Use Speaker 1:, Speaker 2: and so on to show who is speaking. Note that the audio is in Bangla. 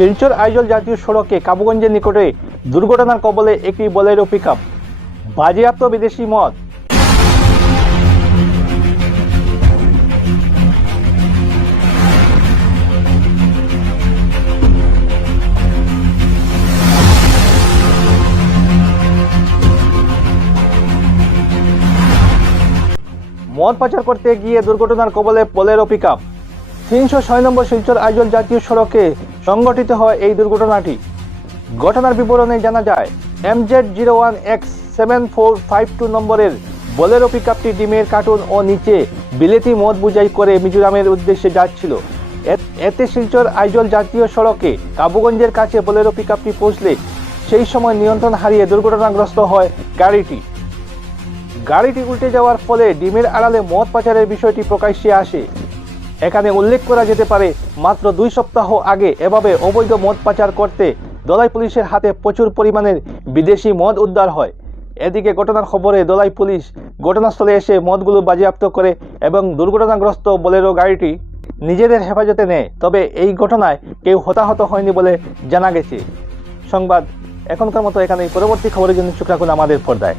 Speaker 1: শিলচর আইজল জাতীয় সড়কে কাবুগঞ্জের নিকটে দুর্ঘটনার কবলে একটি বলেরো পিকআপ বাজেয়াপ্ত বিদেশি মদ। মদ পাচার করতে গিয়ে দুর্ঘটনার কবলে পোলেরো পিকআপ তিনশো ছয় নম্বর শিলচর আইজল জাতীয় সড়কে সংঘটিত হয় এই দুর্ঘটনাটি। ঘটনার বিবরণে জানা যায় MZ zero one X seven four five two নম্বরের বোলেরো পিকআপটি ডিমের কার্টুন ও নিচে বিলেতি মদ বুঝাই করে মিজোরামের উদ্দেশ্যে যাচ্ছিল। এতে শিলচর আইজল জাতীয় সড়কে কাবুগঞ্জের কাছে বোলেরো পিকআপটি পৌঁছলে সেই সময় নিয়ন্ত্রণ হারিয়ে দুর্ঘটনাগ্রস্ত হয় গাড়িটি। গাড়িটি উল্টে যাওয়ার ফলে ডিমের আড়ালে মদ পাচারের বিষয়টি প্রকাশ্যে আসে। এখানে উল্লেখ করা যেতে পারে, মাত্র দুই সপ্তাহ আগে এভাবে অবৈধ মদ পাচার করতে দলাই পুলিশের হাতে প্রচুর পরিমাণের বিদেশি মদ উদ্ধার হয়। এদিকে ঘটনার খবরে দলাই পুলিশ ঘটনাস্থলে এসে মদগুলো বাজেয়াপ্ত করে এবং দুর্ঘটনাগ্রস্ত বোলেরো গাড়িটি নিজেদের হেফাজতে নেয়। তবে এই ঘটনায় কেউ হতাহত হয়নি বলে জানা গেছে। সংবাদ এখনকার মতো এখানে পরবর্তী খবরের জন্য চোখ রাখুন আমাদের পর্দায়।